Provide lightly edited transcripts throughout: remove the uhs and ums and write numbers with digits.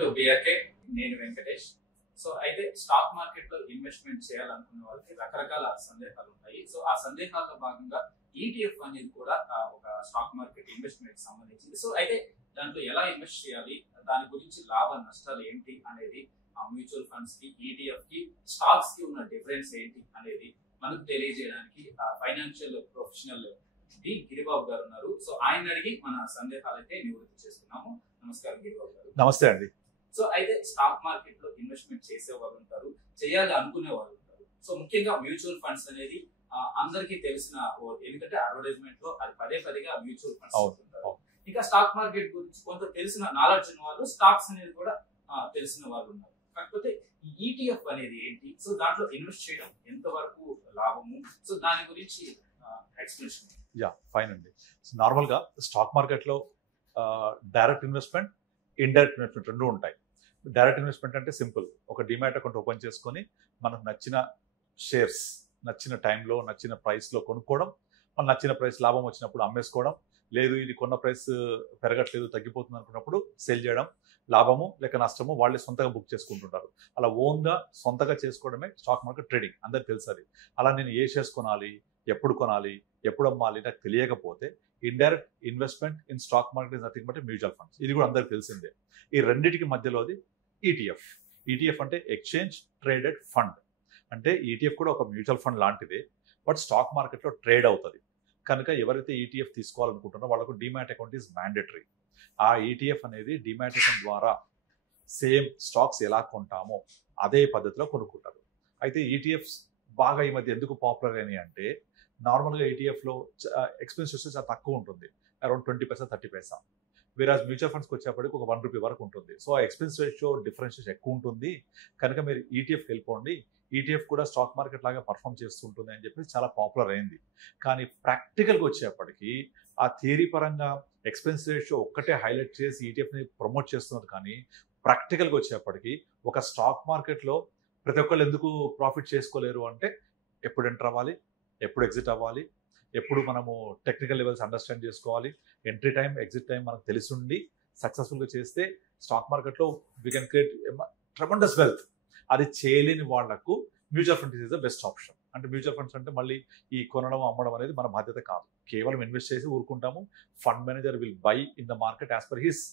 Welcome to BRK. నేను Venkatesh. So అయితే stock market లో ఇన్వెస్ట్మెంట్ చేయాలనుకునే వాళ్ళకి రకరకాల సందేహాలు ఉంటాయి. సో ఆ సందేహాల్లో భాగంగా ఈటీఎఫ్ అనేది కూడా ఒక స్టాక్ మార్కెట్ ఇన్వెస్ట్మెంట్ సంబంధించింది. సో అయితే దాంట్లో ఎలా ఇన్వెస్ట్ చేయాలి, దాని గురించి లాభ నష్టాలు ఏంటి అనేది, మ్యూచువల్ ఫండ్స్ కి, ఈటీఎఫ్ కి, స్టాక్స్ కి ఉన్న డిఫరెన్స్ ఏంటి అనేది మనకు తెలియజేయడానికి ఫైనాన్షియల్ ప్రొఫెషనల్ డి గిరిబాబు గారు ఉన్నారు. సో ఆయన అడిగి మన సందేహాలు అయితే నివృత్తి చేస్తున్నాము. నమస్కారం గిరిబాబు గారు. నమస్తే అండి. సో అయితే స్టాక్ మార్కెట్ లో ఇన్వెస్ట్మెంట్ చేసే వాళ్ళు ఉంటారు, చేయాలి అనుకునే వాళ్ళు ఉంటారు. సో ముఖ్యంగా మ్యూచువల్ ఫండ్స్ అనేది అందరికీ తెలిసిన, ఎందుకంటే అడ్వర్టైజ్మెంట్ లో అది పదే పదేగా మ్యూచువల్ ఫండ్స్ ఉంటారు. ఇంకా స్టాక్ మార్కెట్ గురించి కొంత తెలిసిన నాలెడ్జ్ ఉన్న వాళ్ళు, స్టాక్స్ అనేది కూడా తెలిసిన వాళ్ళు ఉన్నారు. కాకపోతే ఈటీఎఫ్ అనేది ఏంటి, సో దాంట్లో ఇన్వెస్ట్ చేయడం ఎంతవరకు లాభము, సో దాని గురించి ఎక్స్ప్లెనేషన్. ఫైన్ అండి. సో నార్మల్ గా స్టాక్ మార్కెట్ లో డైరెక్ట్ ఇన్వెస్ట్మెంట్, ఇండైరెక్ట్ ఇన్వెస్ట్మెంట్ రెండు ఉంటాయి. డైరెక్ట్ ఇన్వెస్ట్మెంట్ అంటే సింపుల్, ఒక డిమాట్ అకౌంట్ ఓపెన్ చేసుకొని మనకు నచ్చిన షేర్స్ నచ్చిన టైంలో నచ్చిన ప్రైస్లో కొనుక్కోవడం, మన నచ్చిన ప్రైస్ లాభం వచ్చినప్పుడు అమ్మేసుకోవడం, లేదు ఇది కొన్న ప్రైస్ పెరగట్లేదు తగ్గిపోతుంది అనుకున్నప్పుడు సేల్ చేయడం, లాభము లేక నష్టము వాళ్ళే సొంతగా బుక్ చేసుకుంటుంటారు. అలా ఓన్గా సొంతగా చేసుకోవడమే స్టాక్ మార్కెట్ ట్రేడింగ్. అందరికి తెలుసు అది. అలా నేను ఏ షేర్స్ కొనాలి, ఎప్పుడు కొనాలి, ఎప్పుడు అమ్మాలి నాకు తెలియకపోతే indirect investment in stock market is nothing but mutual funds. ఇది కూడా అందరికి తెలిసిందే. ఈ రెండింటికి మధ్యలోది ఈటీఎఫ్. ఈటీఎఫ్ అంటే ఎక్స్చేంజ్ ట్రేడెడ్ ఫండ్. అంటే ఈటీఎఫ్ కూడా ఒక మ్యూచువల్ ఫండ్ లాంటిదే, బట్ స్టాక్ మార్కెట్లో ట్రేడ్ అవుతుంది. కనుక ఎవరైతే ఈటీఎఫ్ తీసుకోవాలనుకుంటున్నారో వాళ్ళకు డిమాట్ అకౌంట్ ఈజ్ మ్యాండేటరీ. ఆ ఈటీఎఫ్ అనేది డిమాట్ అకౌంట్ ద్వారా సేమ్ స్టాక్స్ ఎలా కొంటామో అదే పద్ధతిలో కొనుక్కుంటారు. అయితే ఈటీఎఫ్స్ బాగా ఈ మధ్య ఎందుకు పాపులర్ అయినాయి అంటే, నార్మల్గా ఈటీఎఫ్లో ఎక్స్పెన్సెస్ చాలా తక్కువ ఉంటుంది, అరౌండ్ 20%, 30%. వేరాజ్ మ్యూచువల్ ఫండ్స్కి వచ్చేప్పటికి ఒక ₹1 వరకు ఉంటుంది. సో ఆ ఎక్స్పెన్స్ రేషియో డిఫరెన్షియేషన్ ఎక్కువ ఉంటుంది. కనుక మీరు ఈటీఎఫ్కి వెళ్ళిపోండి, ఈటీఎఫ్ కూడా స్టాక్ మార్కెట్ లాగా పర్ఫామ్ చేస్తుంటుంది అని చెప్పి చాలా పాపులర్ అయింది. కానీ ప్రాక్టికల్గా వచ్చేప్పటికి ఆ థియరీ పరంగా ఎక్స్పెన్స్ రేషియో ఒక్కటే హైలైట్ చేసి ఈటీఎఫ్ని ప్రమోట్ చేస్తున్నారు. కానీ ప్రాక్టికల్గా వచ్చేప్పటికి ఒక స్టాక్ మార్కెట్లో ప్రతి ఒక్కళ్ళు ఎందుకు ప్రాఫిట్ చేసుకోలేరు అంటే, ఎప్పుడు ఎంటర్ అవ్వాలి, ఎప్పుడు ఎగ్జిట్ అవ్వాలి, ఎప్పుడు మనము టెక్నికల్ లెవెల్స్ అండర్స్టాండ్ చేసుకోవాలి, ఎంట్రీ టైం ఎగ్జిట్ టైం మనకు తెలిసిండి సక్సెస్ఫుల్గా చేస్తే స్టాక్ మార్కెట్లో we can create tremendous wealth. అది చేయలేని వాళ్లకు mutual funds is the best option. అంటే మ్యూచువల్ ఫండ్స్ అంటే మళ్ళీ ఈ కొనడం అమ్మడం అనేది మన బాధ్యత కాదు, కేవలం ఇన్వెస్ట్ చేసి ఊరుకుంటాము. Fund manager will buy in the market as per his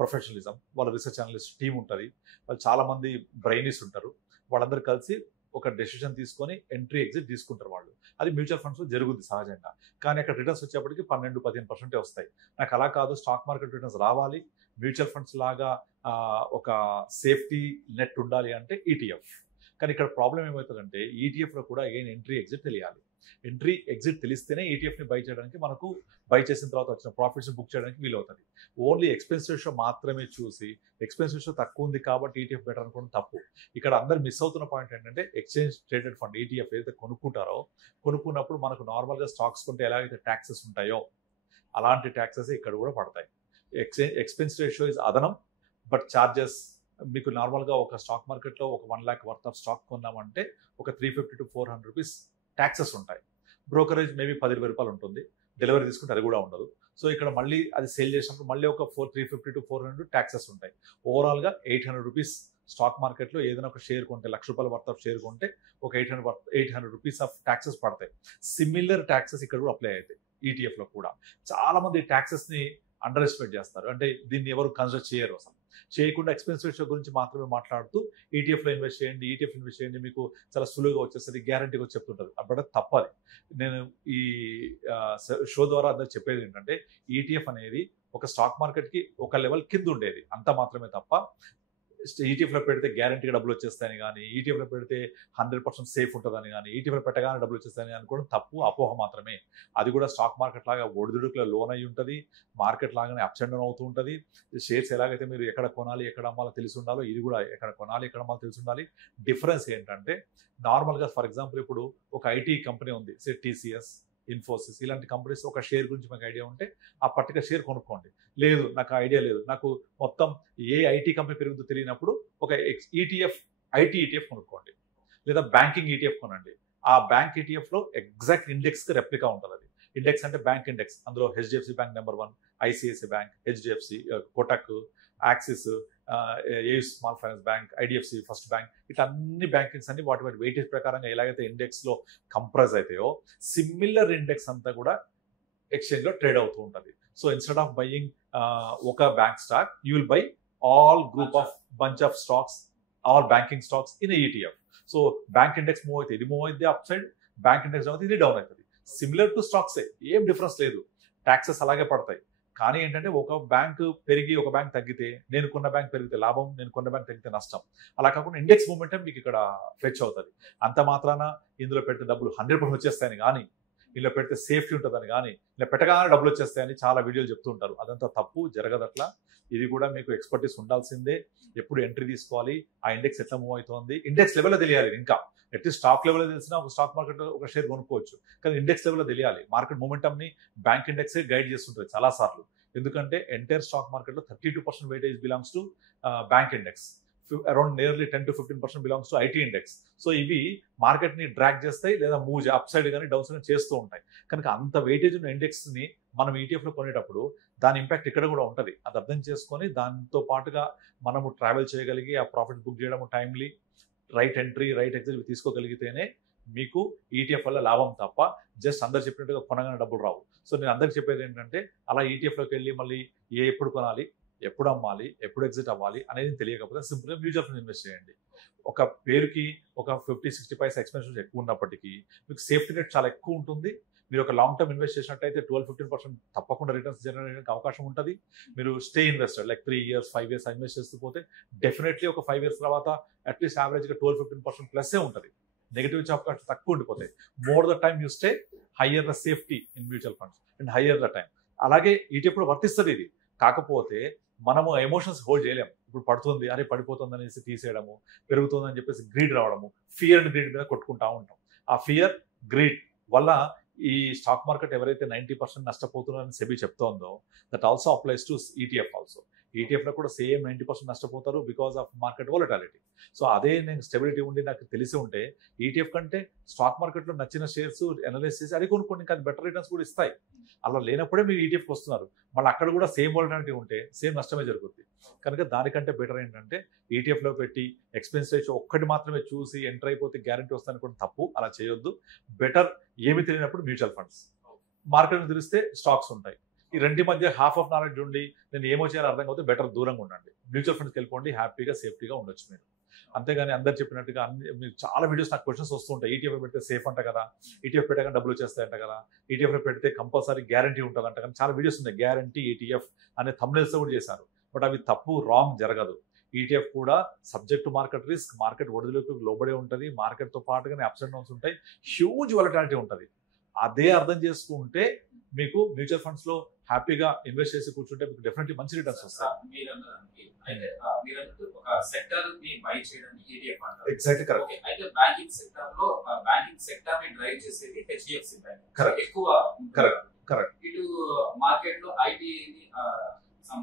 professionalism. వాళ్ళ రీసెర్చ్ అనలిస్ట్ టీం ఉంటుంది, వాళ్ళు చాలామంది బ్రెయినీస్ ఉంటారు. వాళ్ళందరూ కలిసి ఒక డెసిషన్ తీసుకొని ఎంట్రీ ఎగ్జిట్ తీసుకుంటారు వాళ్ళు. అది మ్యూచువల్ ఫండ్స్ జరుగుద్ది సహజంగా. కానీ అక్కడ రిటర్న్స్ వచ్చేప్పటికి 12-15% వస్తాయి. నాకు అలా కాదు, స్టాక్ మార్కెట్ రిటర్న్స్ రావాలి, మ్యూచువల్ ఫండ్స్ లాగా ఒక సేఫ్టీ నెట్ ఉండాలి అంటే ఈటీఎఫ్. కానీ ఇక్కడ ప్రాబ్లం ఏమవుతుందంటే, ఈటీఎఫ్లో కూడా ఎంట్రీ ఎగ్జిట్ తెలియాలి. ఎంట్రీ ఎగ్జిట్ తెలిస్తేనే ఈటీఎఫ్ని బై చేయడానికి, మనకు బై చేసిన తర్వాత వచ్చిన ప్రాఫిట్స్ బుక్ చేయడానికి వీలవుతుంది. ఓన్లీ ఎక్స్పెన్స్ రేషియో మాత్రమే చూసి ఎక్స్పెన్స్ రేషియో తక్కువ ఉంది కాబట్టి ఈటీఎఫ్ బెటర్ అనుకోవడం తప్పు. ఇక్కడ అందరు మిస్ అవుతున్న పాయింట్ ఏంటంటే, ఎక్స్చేంజ్ ట్రేడెడ్ ఫండ్ ఈటీఎఫ్ ఏదైతే కొనుక్కుంటారో, కొనుక్కున్నప్పుడు మనకు నార్మల్గా స్టాక్స్ కొంటే ఎలాగైతే ట్యాక్సెస్ ఉంటాయో అలాంటి ట్యాక్సెస్ ఇక్కడ కూడా పడతాయి. ఎక్స్పెన్స్ రేషియో ఇస్ అదనం, బట్ ఛార్జెస్ మీకు నార్మల్గా ఒక స్టాక్ మార్కెట్లో ఒక 1 lakh వర్త్ ఆఫ్ స్టాక్ కొన్నామంటే ఒక ₹350 to ₹400 ట్యాక్సెస్ ఉంటాయి. బ్రోకరేజ్ మేబీ ₹10-20 ఉంటుంది, డెలివరీ తీసుకుంటే అది కూడా ఉండదు. సో ఇక్కడ మళ్ళీ అది సేల్ చేసినప్పుడు మళ్ళీ ఒక ₹350 to ₹400 ట్యాక్సెస్ ఉంటాయి. ఓవరాల్గా ₹800 స్టాక్ మార్కెట్లో ఏదైనా ఒక షేర్ కొంటే, ₹1,00,000 వర్త్ ఆఫ్ షేర్ కొంటే ఒక $800 ఆఫ్ ట్యాక్సెస్ పడతాయి. సిమిలర్ ట్యాక్సెస్ ఇక్కడ కూడా అప్లై అవుతాయి ఈటీఎఫ్లో కూడా. చాలామంది ట్యాక్సెస్ని అండర్ ఎస్టిమేట్ చేస్తారు, అంటే దీన్ని ఎవరు కన్సిడర్ చేయరు. అసలు చేయకుండా ఎక్స్పెన్స్ రేషియో గురించి మాత్రమే మాట్లాడుతూ ఈటీఎఫ్లో ఇన్వెస్ట్ చేయండి, ఈటీఎఫ్ ఇన్వెస్ట్ చేయండి, మీకు చాలా సులువుగా వచ్చేసరికి గ్యారంటీగా చెప్తుంటారు. అప్పుడు తప్పది. నేను ఈ షో ద్వారా అందరూ చెప్పేది ఏంటంటే, ఈటీఎఫ్ అనేది ఒక స్టాక్ మార్కెట్కి ఒక లెవెల్ కింద ఉండేది అంత మాత్రమే తప్ప, ఈటీఎఫ్లో పెడితే గ్యారంటీగా డబ్బులు వచ్చేస్తాయని కానీ, ఈటీఎఫ్లో పెడితే 100% సేఫ్ ఉంటుందని కానీ, ఈటీఎఫ్లో పెట్టగానే డబ్బులు వచ్చేస్తాయని అనుకోవడం తప్పు, అపోహ మాత్రమే. అది కూడా స్టాక్ మార్కెట్ లాగా ఒడిదుడుకులో లోన్ అయి ఉంటుంది, మార్కెట్ లాగానే అప్స్ అండ్ డౌన్ అవుతూ ఉంటుంది. షేర్స్ ఎలాగైతే మీరు ఎక్కడ కొనాలి ఎక్కడ అమ్మాలో తెలిసి ఉండాలో, ఇది కూడా ఎక్కడ కొనాలి ఎక్కడ అమ్మాలో తెలిసి ఉండాలి. డిఫరెన్స్ ఏంటంటే, నార్మల్గా ఫర్ ఎగ్జాంపుల్ ఇప్పుడు ఒక ఐటీ కంపెనీ ఉంది, టీసీఎస్, ఇన్ఫోసిస్, ఇలాంటి కంపెనీస్ ఒక షేర్ గురించి మీకు ఐడియా ఉంటే ఆ పర్టికులర్ షేర్ కొనుక్కోండి. లేదు నాకు ఐడియా లేదు, నాకు మొత్తం ఏ ఐటీ కంపెనీ పెరుగుతుందో తెలియనప్పుడు ఒక ఐటీ ఈటీఎఫ్ కొనుక్కోండి, లేదా బ్యాంకింగ్ ఈటీఎఫ్ కొనండి. ఆ బ్యాంక్ ఈటీఎఫ్లో ఎగ్జాక్ట్ ఇండెక్స్కి రెప్లికా ఉంటుంది. అది ఇండెక్స్ అంటే బ్యాంక్ ఇండెక్స్. అందులో HDFC bank number 1, ICICI bank, HDFC, Kotak, axis, a small finance bank, IDFC first bank, ఇట్లా అన్ని బ్యాంకింగ్స్ అన్ని వాటి వెయిటేజ్ ప్రకారంగా ఎలాగైతే ఇండెక్స్లో కంప్రైజ్ అవుతాయో సిమిలర్ ఇండెక్స్ అంతా కూడా ఎక్స్చేంజ్లో ట్రేడ్ అవుతూ ఉంటుంది. సో ఇన్స్టెడ్ ఆఫ్ బయింగ్ ఒక bank stock, you will buy all group of bunch of stocks, all banking stocks in ETF. So bank index move అయితే ఇది మూవ్ అయితే up side, bank index down అయితే ఇది down అవుతుంది. Similar to స్టాక్సే, ఏం difference లేదు. ట్యాక్సెస్ అలాగే పడతాయి. కానీ ఏంటంటే ఒక బ్యాంక్ పెరిగి ఒక బ్యాంక్ తగ్గితే, నేను కొన్న బ్యాంక్ పెరిగితే లాభం, నేను కొన్న బ్యాంక్ తగ్గితే నష్టం. అలా కాకుండా ఇండెక్స్ మూమెంటం మీకు ఇక్కడ ఫెచ్ అవుతుంది. అంత మాత్రాన ఇందులో పెడితే డబ్బులు 100% వచ్చేస్తాయని కానీ, ఇలా పెడితే సేఫ్టీ ఉంటుందని కానీ, ఇలా పెట్టగానే డబ్బులు వచ్చేస్తాయని చాలా వీడియోలు చెప్తూ ఉంటారు. అదంతా తప్పు, జరగదట్లా. ఇది కూడా మీకు ఎక్స్పర్టీస్ ఉండాల్సిందే. ఎప్పుడు ఎంట్రీ తీసుకోవాలి, ఆ ఇండెక్స్ ఎట్లా మూవ్ అవుతుంది, ఇండెక్స్ లెవెల్లో తెలియాలి. ఇంకా అట్లీస్ట్ స్టాక్ లెవెల్లో తెలిసినా ఒక స్టాక్ మార్కెట్ ఒక షేర్ కొనుక్కోవచ్చు, కానీ ఇండెక్స్ లెవెల్లో తెలియాలి. మార్కెట్ మూమెంటమ్ని బ్యాంక్ ఇండెక్సే గైడ్ చేస్తుంటుంది చాలాసార్లు. ఎందుకంటే ఎంటైర్ స్టాక్ మార్కెట్లో 32% weightage belongs to bank index, around nearly 10 to 15% belongs to IT index. So ఇవి మార్కెట్ని డ్రాగ్ చేస్తాయి లేదా మూవ్ అప్ సైడ్ కానీ డౌన్ సైడ్ చేస్తూ ఉంటాయి. కనుక అంత వెయిటేజ్ ఉన్న ఇండెక్స్ని మనం ఈటీఎఫ్లో కొనేటప్పుడు దాని ఇంపాక్ట్ ఇక్కడ కూడా ఉంటుంది. అది అర్థం చేసుకొని దాంతో పాటుగా మనము ట్రావెల్ చేయగలిగి ఆ ప్రాఫిట్ బుక్ చేయడం timely, right entry right exit తీసుకోగలిగితేనే మీకు ఈటీఎఫ్ వల్ల లాభం తప్ప జస్ట్ అందరు చెప్పినట్టుగా కొనగానే డబ్బులు రావు. సో నేను అందరికి చెప్పేది ఏంటంటే అలా ఈటీఎఫ్లోకి వెళ్ళి మళ్ళీ ఎప్పుడు కొనాలి, ఎప్పుడు అమ్మాలి, ఎప్పుడు ఎగ్జిట్ అవ్వాలి అనేది తెలియకపోతే సింపుల్గా మ్యూచువల్ ఫండ్ ఇన్వెస్ట్ చేయండి. ఒక పేరుకి ఒక 50-60 పైసా ఎక్స్పెన్సెస్ ఎక్కువ ఉన్నప్పటికీ మీకు సేఫ్టీ నెట్ చాలా ఎక్కువ ఉంటుంది. మీరు ఒక లాంగ్ టర్మ్ ఇన్వెస్ట్ చేసినట్టయితే 12-15% తప్పకుండా రిటర్న్స్ జనరేట్ చేయడానికి అవకాశం ఉంటుంది. మీరు stay investor like 3 years 5 years invest చేస్తూ పోతే డెఫినెట్లీ ఒక 5 years తర్వాత అట్లీస్ట్ యావరేజ్గా 12-15% ప్లస్సే ఉంటుంది. నెగిటివ్ అవకాశం తక్కువ ఉండిపోతాయి. More the time you stay, higher the safety in mutual funds and higher the time. అలాగే ఈటీఎఫ్ కూడా వర్తిస్తుంది ఇది. కాకపోతే మనము ఎమోషన్స్ హోల్డ్ చేయలేము. ఇప్పుడు పడుతుంది, అరే పడిపోతుంది అనేసి తీసేయడము, పెరుగుతుందని చెప్పేసి గ్రీడ్ రావడము, ఫియర్ అండ్ గ్రీడ్ మీద కొట్టుకుంటా ఉంటాం. ఆ ఫియర్ గ్రీడ్ వల్ల ఈ స్టాక్ మార్కెట్ ఎవరైతే 90% నష్టపోతున్నారని సెబీ చెప్తోందో that also applies to ETF also. ఈటీఎఫ్లో కూడా సేమ్ 90% నష్టపోతారు because of market volatility. So అదే నేను స్టెబిలిటీ ఉండి నాకు తెలిసి ఉంటే ఈటీఎఫ్ కంటే స్టాక్ మార్కెట్లో నచ్చిన షేర్స్ అనలైజ్ చేసి అది కొనుక్కోండి, ఇంకా అది బెటర్ రిటర్న్స్ కూడా ఇస్తాయి. అలా లేనప్పుడే మీరు ఈటీఎఫ్కి వస్తున్నారు, మళ్ళీ అక్కడ కూడా సేమ్ వాలటాలిటీ ఉంటే సేమ్ నష్టమే జరుగుతుంది. కనుక దానికంటే బెటర్ ఏంటంటే ఈటీఎఫ్లో పెట్టి ఎక్స్పెన్స్ రేషియో ఒక్కటి మాత్రమే చూసి ఎంటర్ అయిపోతే గ్యారంటీ వస్తాను కూడా తప్పు, అలా చేయొద్దు. బెటర్ ఏమి తెలియనప్పుడు మ్యూచువల్ ఫండ్స్, మార్కెట్ని తెలిస్తే స్టాక్స్ ఉంటాయి. ఈ రెండి మధ్య హాఫ్ ఆఫ్ నాలెడ్జ్ ఉండి నేను ఏమో చేయాలో అర్థం కాకపోతే బెటర్ దూరంగా ఉండండి. మ్యూచువల్ ఫండ్స్కి వెళ్ళిపోండి, హ్యాపీగా సేఫ్టీగా ఉండొచ్చు మీరు. అంతేగాని అందరు చెప్పినట్టుగా మీరు చాలా వీడియోస్ నాకు క్వశ్చన్స్ వస్తుంటాయి. ఈటీఎఫ్ పెడితే సేఫ్ అంట కదా, ఈటీఎఫ్ పెట్టాక డబ్బులు వచ్చేస్తాయంట కదా, ఈటీఎఫ్ పెడితే కంపల్సరీ గ్యారంటీ ఉంటుందంట, కానీ చాలా వీడియోస్ ఉన్నాయి గ్యారంటీ ఈటీఎఫ్ అనే థంబ్నెయిల్స్ కూడా చేశారు. బట్ అవి తప్పు, రాంగ్, జరగదు. ఈటీఎఫ్ కూడా subject to market risk, market ఒడిదుడుకు లోబడే ఉంటుంది, మార్కెట్తో పాటుగానే అప్స్ అండ్ డౌన్స్ ఉంటాయి, హ్యూజ్ వాలటాలిటీ ఉంటుంది. అదే అర్థం చేసుకుంటే మీకు మ్యూచువల్ ఫండ్స్ లో హ్యాపీగా ఇన్వెస్ట్ చేసి కూర్చుంటే మీకు డెఫినెట్లీ మంచి రిటర్న్స్ వస్తాయి. Exactly correct. అయితే బ్యాంకింగ్ సెక్టర్ లో బ్యాంకింగ్ సెక్టర్ ని డ్రైవ్ చేసేది హెచ్డిఎఫ్సి బ్యాంక్ కరెక్ట్ ఎక్కువ. కరెక్ట్. ఇటు మార్కెట్ లో ఐటీ,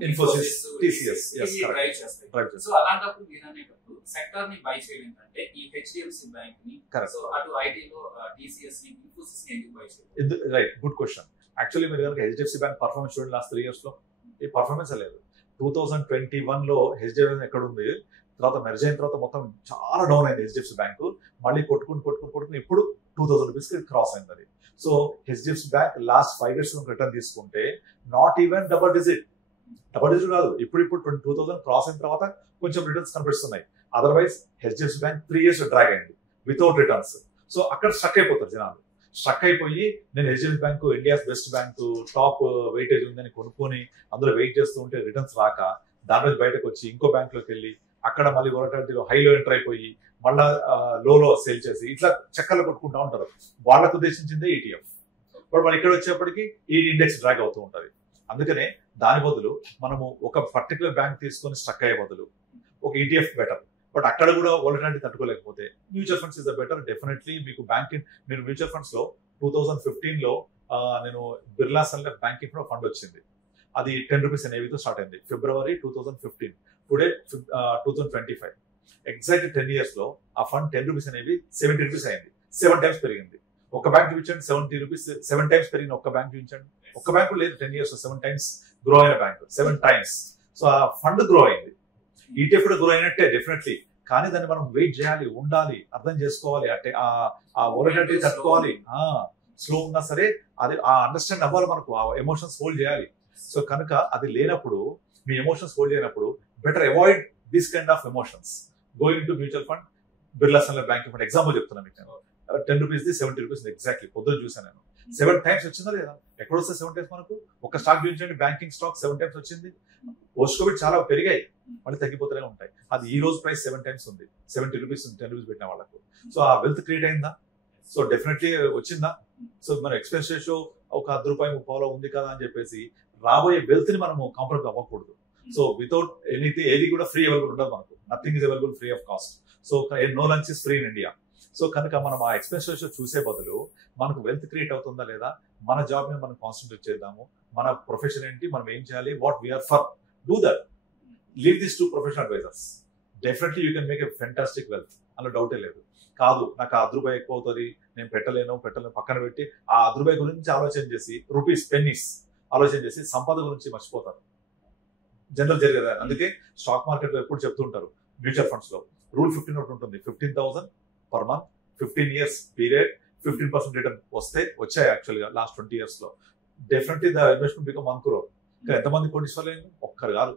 ఇన్ఫోసిస్, టీసీఎస్ డ్రైవ్ చేస్తాయి. సో అలాంటప్పుడు మీరు అనేటప్పుడు సెక్టర్ ని బై చేయాలంటే ఈ హెచ్డిఎఫ్సి బ్యాంక్ ని, సో అటు ఐటీలో టీసీఎస్ ని, ఇన్ఫోసిస్ ని ఎందుకు బై చేయాలి? Right, good question. యాక్చువల్లీ మీరు కనుక హెచ్డిఎఫ్సి బ్యాంక్ పర్ఫార్మెన్స్ చూడండి లాస్ట్ 3 years లో, ఈ పర్ఫార్మెన్స్ లేదు. 2021లో హెచ్డిఎఫ్సి ఎక్కడ ఉంది, తర్వాత మెర్జ్ అయిన తర్వాత మొత్తం చాలా డౌన్ అయింది హెచ్డిఎఫ్సి బ్యాంకు. మళ్ళీ కొట్టుకుని ఇప్పుడు 2000 రూపీస్కి క్రాస్ అయింది అది. So HDFC bank last 5 years return తీసుకుంటే నాట్ ఈవెన్ డబుల్ డిజిట్ కాదు, ఇప్పుడు 2000 క్రాస్ అయిన తర్వాత కొంచెం రిటర్న్స్ కనిపిస్తున్నాయి. Otherwise HDFC bank 3 years drag అయింది వితౌట్ రిటర్న్స్. సో అక్కడ స్ట్రక్ అయిపోతారు జనాలు. స్ట్రక్ అయిపోయి నేను HDFC bank India's best bank, top weightage ఉందని కొనుక్కొని అందులో వెయిట్ చేస్తూ ఉంటే రిటర్న్స్ రాక దాని నుంచి బయటకు వచ్చి ఇంకో బ్యాంక్లోకి వెళ్ళి అక్కడ మళ్ళీ వోలటాలిటీలో హైలో ఎంటర్ అయిపోయి మళ్ళా లోలో సేల్ చేసి ఇట్లా చక్కర్లు కొట్టుకుంటూ ఉంటారు. వాళ్ళకు ఉద్దేశించిందే ఈటీఎఫ్. బట్ వాళ్ళు ఇక్కడ వచ్చేప్పటికి ఈ ఇండెక్స్ డ్రాగ్ అవుతూ ఉంటుంది. అందుకనే దాని బదులు మనము ఒక పర్టికులర్ బ్యాంక్ తీసుకొని స్ట్రక్ అయ్యే బదులు ఒక ఈటీఎఫ్ బెటర్. బట్ అక్కడ కూడా వోలటాలిటీ తట్టుకోలేకపోతే mutual funds is the better. Definitely మీకు బ్యాంకింగ్, మీరు మ్యూచువల్ ఫండ్స్ లో 2015లో నేను బిర్లా సన్ లైఫ్ బ్యాంకింగ్ లో ఫండ్ వచ్చింది. అది 10 రూపీస్ అనేవితో స్టార్ట్ అయింది February 2015. టుడే 2025. ఎగ్జాక్ట్ 10 years లో ఆ ఫండ్ 10 రూపీస్ అనేవి 70 రూపీస్ అయింది. 7 times పెరిగింది. ఒక బ్యాంక్ చూపించండి 70 రూపీస్ 7 times పెరిగిన ఒక్క బ్యాంక్ చూపించండి. ఒక్క బ్యాంకు లేదు 10 years 7 times గ్రో అయిన బ్యాంక్, 7 times. సో ఆ ఫండ్ గ్రో అయింది. ఈటీఎఫ్ కూడా గ్రో అయినట్టే డెఫినెట్లీ. కానీ దాన్ని మనం వెయిట్ చేయాలి, ఉండాలి, అర్థం చేసుకోవాలి, అంటే ఆ వోలటిలిటీ తట్టుకోవాలి. స్లో ఉన్నా సరే అది ఆ అండర్స్టాండ్ అవ్వాలి, మనకు ఆ ఎమోషన్స్ హోల్డ్ చేయాలి. సో కనుక అది లేనప్పుడు, మీ ఎమోషన్స్ హోల్డ్ చేయనప్పుడు better avoid this kind of emotions. Going to mutual fund, Birla Sun Life bank fund example చెప్తున్నాను మీకు. 10 రూపీస్ 70 రూపీస్ ఎగ్జాక్ట్లీ పొద్దున చూసాను నేను. 7 times వచ్చిందా లేదా? ఎక్కడ వస్తే 7 times మనకు? ఒక స్టాక్ చూపించండి, బ్యాంకింగ్ స్టాక్ 7 times వచ్చింది. పోస్ట్ కోవిడ్ చాలా పెరిగాయి, మళ్ళీ తగ్గిపోతూనే ఉంటాయి. అది ఈ రోజు ప్రైస్ 7 times ఉంది. 70 రూపీస్ 10 రూపీస్ పెట్టిన వాళ్ళకు. సో ఆ వెల్త్ క్రియేట్ అయిందా? సో డెఫినెట్లీ వచ్చిందా? సో మన ఎక్స్పెన్స్ రేషియో ఒక ₹10 ఉంది కదా అని చెప్పేసి రాబోయే వెల్త్ ని మనము కాంప్రమైజ్ అవ్వకూడదు. సో వితౌట్ ఎనీథింగ్, ఏది కూడా ఫ్రీ అవైలబుల్ ఉండదు మనకు. Nothing is available free of cost. So no lunch is free in India. So కనుక మనం ఆ ఎక్స్పెన్స్ రేషియో చూసే బదులు మనకు వెల్త్ క్రియేట్ అవుతుందా లేదా, మన జాబ్ మీద మనం కాన్సన్ట్రేట్ చేద్దాము. మన ప్రొఫెషన్ ఏంటి, మనం ఏం చేయాలి, what we are for, do that. Leave this to professional advisors. Definitely you can make a fantastic wealth, అందులో డౌటే లేదు. కాదు నాకు ఆ ₹1 ఎక్కువ అవుతుంది, నేను పెట్టలేను పక్కన పెట్టి ఆ ₹1 గురించి ఆలోచన చేసి రూపీస్ పెన్నీస్ ఆలోచన చేసి సంపద గురించి మర్చిపోతారు. జనరల్ జరిగేది. అందుకే స్టాక్ మార్కెట్ లో ఎప్పుడు చెప్తుంటారు, మ్యూచువల్ ఫండ్స్ లో రూల్ 15 ఒకటి ఉంటుంది. 15,000 per month, 15 years period, 15% return వచ్చాయి యాక్చువల్ గా లాస్ట్ 20 years లో. Definitely the investment become 1 crore. ఇంకా ఎంతమంది కోటీశ్వర్లు? ఒక్కరు కాదు.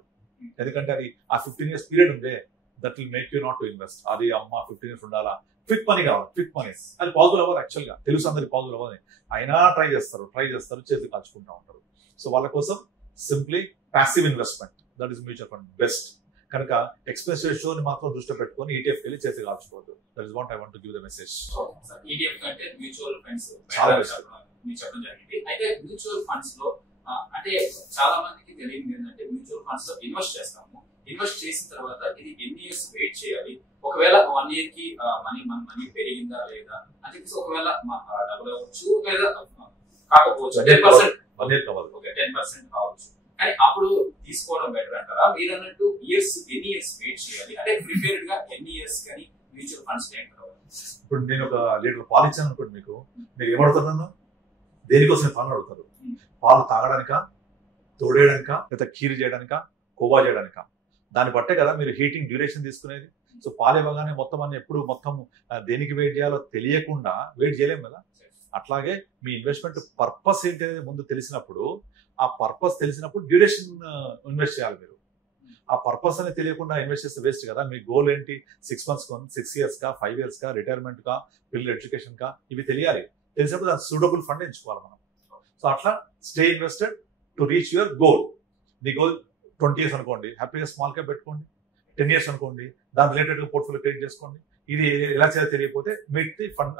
ఎందుకంటే అది ఆ 15 years పీరియడ్ ఉంది. That will make you not to invest. అది 15 years ఉండాలా, క్విక్ మనీ కావాలి, క్విక్ మనీ. అది పాజిబుల్ అవ్వదు యాక్చువల్ గా, తెలుసు అందరికి పాజిబుల్ అవ్వదు. అయినా ట్రై చేస్తారు, చేతులు కాల్చుకుంటూ ఉంటారు. సో వాళ్ళ కోసం simply passive investment, that is mutual fund best. కనుక ఎక్స్పెన్స్ రేషియోని మాత్రం దృష్టి పెట్టుకొని ఈటీఎఫ్ వెళ్ళి చేతులు కాల్చుకోవద్దు. That is what I want to give the message. ETF అంటే మ్యూచువల్ ఫండ్స్ చాలా బెస్ట్ మీరు చెప్పడం జరిగింది. అయితే మ్యూచువల్ ఫండ్స్ లో అంటే చాలా మందికి తెలియదు ఏంటంటే, మ్యూచువల్ ఫండ్స్ లో ఇన్వెస్ట్ చేస్తాము, ఇన్వెస్ట్ చేసిన తర్వాత ఇది ఎన్ని ఇయర్స్ వెయిట్ చేయాలి, ఒకవేళ 1 year కి మన మనీ పెరిగిందా లేదా అని చెప్పేసి, ఒకవేళ డబుల్ అవ్వచ్చు లేదా కాకపోవచ్చు, 10% 10% కావచ్చు. కానీ అప్పుడు తీసుకోవడం బెటర్ అంటారా? మీరు అన్నట్టు ఎన్ని ఇయర్స్ వెయిట్ చేయాలి, అంటే ప్రిపేర్డ్ గా ఎన్ని ఇయర్స్ కానీ మ్యూచువల్ ఫండ్స్ ఎంటర్ అవ్వాలి? ఇప్పుడు నేను ఒక లీటర్ పాలు ఇచ్చాను అనుకోండి, మీకు మీరు ఏమడుగుతున్నాను, దేనికోసం పాలు అడుగుతారు? పాలు తాగడానిక, తోడేయడానిక, లేదా ఖీర్ చేయడానిక, కోవా చేయడానిక? దాన్ని బట్టే కదా మీరు హీటింగ్ డ్యూరేషన్ తీసుకునేది. సో పాలు ఇవ్వగానే మొత్తం అన్ని ఎప్పుడు మొత్తం దేనికి వెయిట్ చేయాలో తెలియకుండా వెయిట్ చేయలేము కదా. అట్లాగే మీ ఇన్వెస్ట్మెంట్ పర్పస్ ఏంటి అనేది ముందు తెలిసినప్పుడు, ఆ పర్పస్ తెలిసినప్పుడు డ్యూరేషన్ ఇన్వెస్ట్ చేయాలి మీరు. ఆ పర్పస్ అనేది తెలియకుండా ఇన్వెస్ట్ చేస్తే వేస్ట్ కదా. మీ గోల్ ఏంటి, 6 months, 6 years కా, 5 years కా, రిటైర్మెంట్ కా, పిల్లల ఎడ్యుకేషన్ కా, ఇవి తెలియాలి. తెలిసినప్పుడు దాని సూటబుల్ ఫండ్ ఎంచుకోవాలి మనం. సో అట్లా stay invested to reach your goal. Me goal 20 years అనుకోండి, హ్యాపీగా స్మాల్ క్యాప్ పెట్టుకోండి. 10 years అనుకోండి, దాని రిలేటెడ్ గా పోర్ట్ఫోలియో క్రియేట్ చేసుకోండి. ఇది ఎలా చేయాలో తెలియకపోతే meet the fund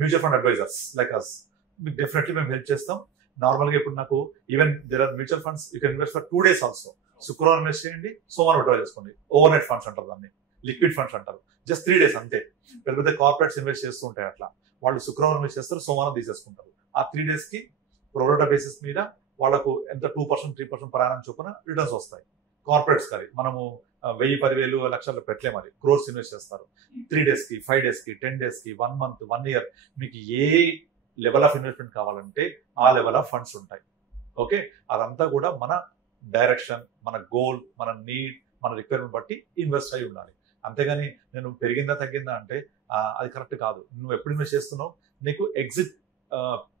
mutual fund advisors like us. మీకు డెఫినెట్లీ మేము హెల్ప్ చేస్తాం. నార్మల్ గా ఇప్పుడు నాకు even there are mutual funds you can invest for 2 days also. శుక్రవారం ఇన్వెస్ట్ చేయండి, సోమవారం విత్డ్రా చేసుకోండి. ఓవర్ నైట్ ఫండ్స్ అంటారు దాన్ని, లిక్విడ్ ఫండ్స్ అంటారు. జస్ట్ 3 days అంతే. పెద్ద పెద్ద కార్పొరేట్స్ ఇన్వెస్ట్ చేస్తూ ఉంటాయి అట్లా. వాళ్ళు శుక్రవారం ఇన్వెస్ట్ చేస్తారు, సోమవారం తీసేసుకుంటారు. ఆ 3 days కి ప్రోరోటా బేసిస్ మీద వాళ్ళకు ఎంత 2%, 3% per annum చొప్పున రిటర్న్స్ వస్తాయి. కార్పొరేట్స్ కాదు, మనము 1000, 10,000, లక్షలు పెట్టలే, మరి క్రోర్స్ ఇన్వెస్ట్ చేస్తారు. 3 days కి, 5 days కి, 10 days కి, 1 month, 1 year, మీకు ఏ లెవెల్ ఆఫ్ ఇన్వెస్ట్మెంట్ కావాలంటే ఆ లెవెల్ ఆఫ్ ఫండ్స్ ఉంటాయి. ఓకే, అదంతా కూడా మన డైరెక్షన్, మన గోల్, మన నీడ్, మన రిక్వైర్మెంట్ బట్టి ఇన్వెస్ట్ అయి ఉండాలి. అంతేగాని నేను పెరిగిందా తగ్గిందా అంటే అది కరెక్ట్ కాదు. నువ్వు ఎప్పుడు ఇన్వెస్ట్ చేస్తున్నావు, నీకు ఎగ్జిట్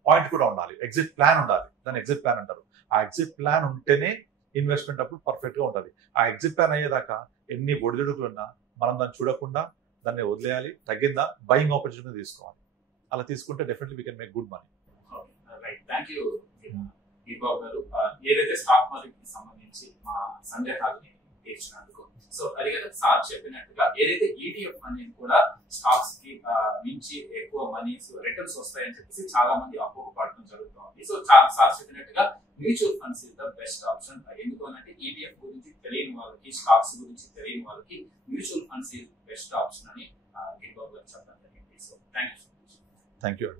పాయింట్ కూడా ఉండాలి, ఎగ్జిట్ ప్లాన్ ఉండాలి. దాన్ని ఎగ్జిట్ ప్లాన్ అంటారు. ఆ ఎగ్జిట్ ప్లాన్ ఉంటేనే ఇన్వెస్ట్మెంట్ అప్పుడు పర్ఫెక్ట్ గా ఉంటుంది. ఆ ఎగ్జిట్ ప్లాన్ అయ్యేదాకా ఎన్ని ఒడిదుడుకులు ఉన్నా మనం దాన్ని చూడకుండా దాన్ని వదిలేయాలి. తగ్గిందా బయింగ్ ఆపర్చునిటీ తీసుకోవాలి. అలా తీసుకుంటే definitely we can make good money. Thank you Babu garu, ఏదైతే స్టాక్ మార్కెట్ కి సంబంధించి మా సందేహాలని తీర్చినందుకు. సో అది కదా సార్ చెప్పినట్టుగా, ఏదైతే ఈటీఎఫ్ అనేది కూడా స్టాక్స్ కి మించి ఎక్కువ మనీస్ రిటర్న్స్ వస్తాయని చెప్పేసి చాలా మంది అపోహపడటం జరుగుతుంది. సో సార్ చెప్పినట్టుగా mutual funds is the best option. ఎందుకు అంటే ఈటీఎఫ్ గురించి తెలియని వాళ్ళకి, స్టాక్స్ గురించి తెలియని వాళ్ళకి mutual funds is best option అని బాబు గారు చెప్పడం జరిగింది. So thank you so much. Thank you.